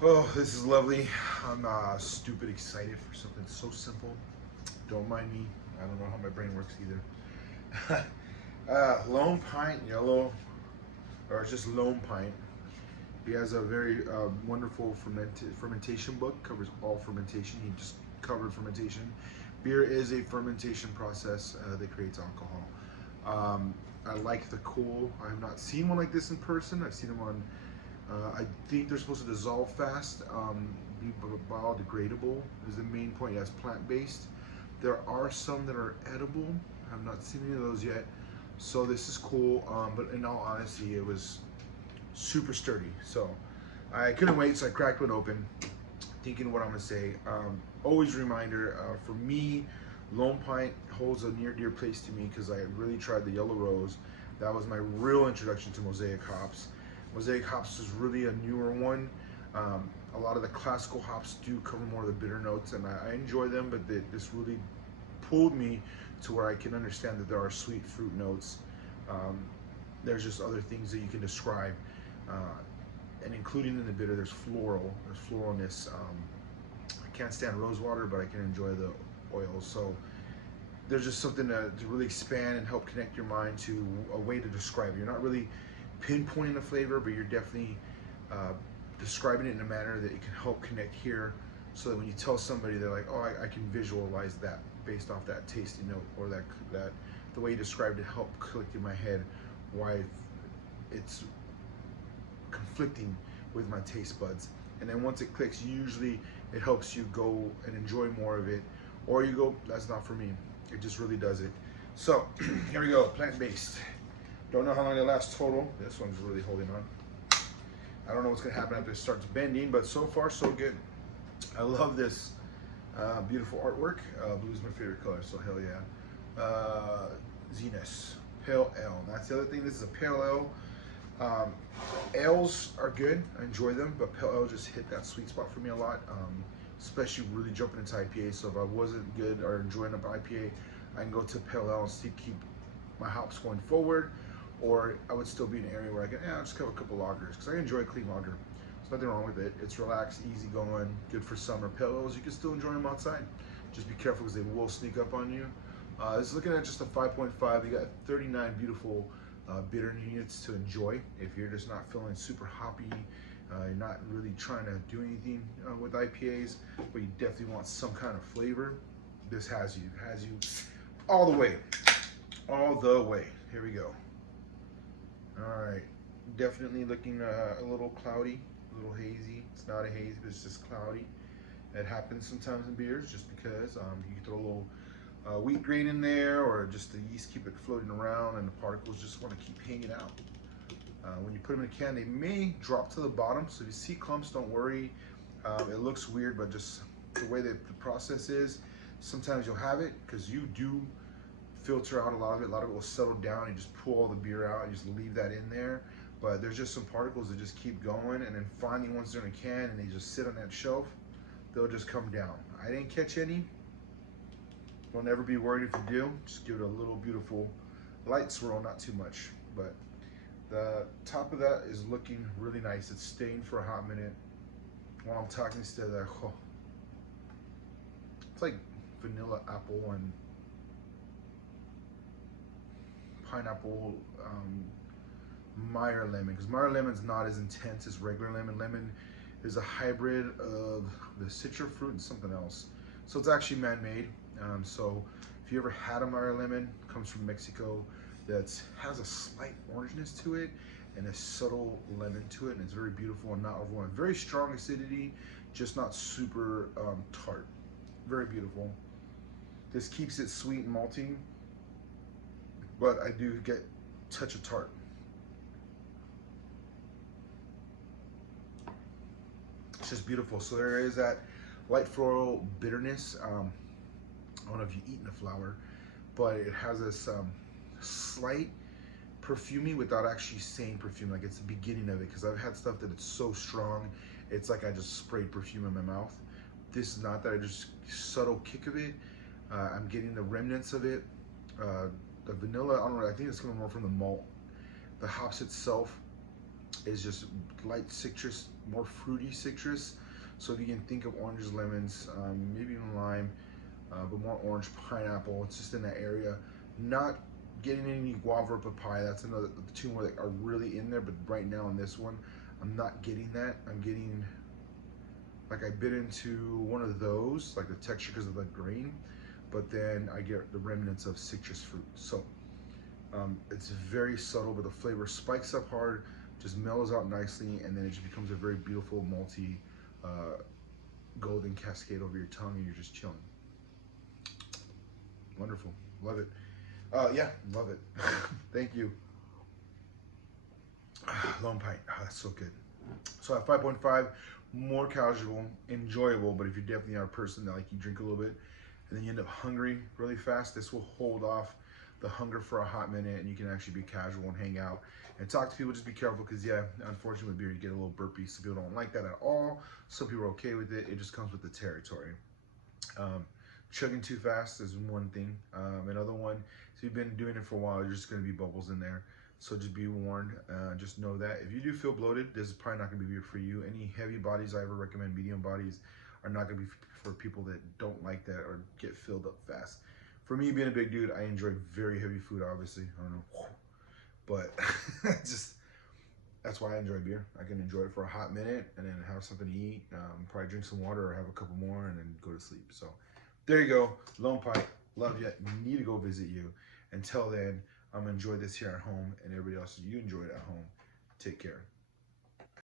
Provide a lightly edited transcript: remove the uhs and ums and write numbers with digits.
Oh, this is lovely. I'm stupid excited for something so simple. Don't mind me. I don't know how my brain works either. Lone Pint Yellow, or just Lone Pint. He has a very wonderful fermentation book. Covers all fermentation. He just covered fermentation. Beer is a fermentation process that creates alcohol. I like the cool. I have not seen one like this in person. I've seen them on. I think they're supposed to dissolve fast, be biodegradable is the main point. Yeah, it's plant-based. There are some that are edible. I have not seen any of those yet. So this is cool, but in all honesty, it was super sturdy. So I couldn't wait, so I cracked one open, thinking what I'm gonna say. Always a reminder, for me, Lone Pint holds a near dear place to me because I really tried the Yellow Rose. That was my real introduction to Mosaic hops. Mosaic hops is really a newer one. A lot of the classical hops do cover more of the bitter notes, and I enjoy them, but this really pulled me to where I can understand that there are sweet fruit notes. There's just other things that you can describe, and including in the bitter, there's floralness. I can't stand rose water, but I can enjoy the oils. So there's just something to really expand and help connect your mind to a way to describe it. You're not really pinpointing the flavor, but you're definitely describing it in a manner that it can help connect here, so that when you tell somebody, they're like, oh, I can visualize that based off that tasty note, or that the way you described it helped click in my head why it's conflicting with my taste buds. And then once it clicks, usually it helps you go and enjoy more of it, or you go, that's not for me. It just really does it. So here we go, plant-based. Don't know how long it lasts total. This one's really holding on. I don't know what's gonna happen after it starts bending, but so far so good. I love this beautiful artwork. Blue is my favorite color, so hell yeah. Zeno, pale ale. That's the other thing. This is a pale ale. Ales are good. I enjoy them, but pale ale just hit that sweet spot for me a lot. Especially really jumping into IPA. So if I wasn't good or enjoying an IPA, I can go to pale ale and still keep my hops going forward. Or I would still be in an area where I can, I'll just have a couple lagers, because I enjoy clean lager. There's nothing wrong with it. It's relaxed, easy going, good for summer. Pale ales, you can still enjoy them outside. Just be careful because they will sneak up on you. This is looking at just a 5.5. You got 39 beautiful bitter units to enjoy. If you're just not feeling super hoppy, you're not really trying to do anything with IPAs, but you definitely want some kind of flavor, this has you. It has you all the way. All the way. Here we go. All right, definitely looking a little cloudy, a little hazy. It's not a haze, but it's just cloudy. It happens sometimes in beers just because you can throw a little wheat grain in there, or just the yeast keep it floating around and the particles just want to keep hanging out. When you put them in a can, they may drop to the bottom. So if you see clumps, don't worry. It looks weird, but just the way that the process is, sometimes you'll have it because you do filter out a lot of it. A lot of it will settle down. You just pull all the beer out and just leave that in there. But there's just some particles that just keep going, and then finally once they're in a can and they just sit on that shelf, they'll just come down. I didn't catch any. Don't ever be worried if you do. Just give it a little beautiful light swirl, not too much. But the top of that is looking really nice. It's staying for a hot minute while I'm talking instead of that. Oh. It's like vanilla apple and pineapple Meyer lemon, because Meyer lemon's not as intense as regular lemon. Lemon is a hybrid of the citron fruit and something else, so it's actually man-made. So if you ever had a Meyer lemon, it comes from Mexico, that has a slight orangeness to it and a subtle lemon to it, and it's very beautiful and not overwhelming. Very strong acidity, just not super tart. Very beautiful. This keeps it sweet and malty, but I do get a touch of tart. It's just beautiful. So there is that light floral bitterness. I don't know if you've eaten the flower, but it has this slight perfumey without actually saying perfume. Like it's the beginning of it, because I've had stuff that it's so strong, it's like I just sprayed perfume in my mouth. This is not that. I just subtle kick of it. I'm getting the remnants of it. The vanilla, I don't know, I think it's coming more from the malt. The hops itself is just light citrus more fruity citrus. So if you can think of oranges, lemons, maybe even lime, but more orange, pineapple. It's just in that area. Not getting any guava or papaya. That's another two more that are really in there. But right now on this one, I'm not getting that. I'm getting, like, I bit into one of those, like the texture because of the grain, but then I get the remnants of citrus fruit. So it's very subtle, but the flavor spikes up hard, just mellows out nicely, and then it just becomes a very beautiful malty golden cascade over your tongue, and you're just chilling. Wonderful, love it. Yeah, love it. Thank you. Lone pint, that's so good. So at 5.5, more casual, enjoyable, but if you're definitely not a person that, like, you drink a little bit and then you end up hungry really fast, this will hold off the hunger for a hot minute, and you can actually be casual and hang out and talk to people. Just be careful, because yeah, unfortunately with beer you get a little burpy. Some people don't like that at all. Some people are okay with it. It just comes with the territory. Chugging too fast is one thing. Another one, if you've been doing it for a while, you're just going to be bubbles in there. So just be warned. Just know that if you do feel bloated, this is probably not going to be beer for you. Any heavy bodies, I ever recommend medium bodies, are not going to be for people that don't like that or get filled up fast. For me, being a big dude, I enjoy very heavy food, obviously. I don't know. But just, that's why I enjoy beer. I can enjoy it for a hot minute and then have something to eat, probably drink some water or have a couple more and then go to sleep. So there you go. Lone Pint. Love you. Need to go visit you. Until then, I'm going to enjoy this here at home, and everybody else, you enjoy it at home. Take care.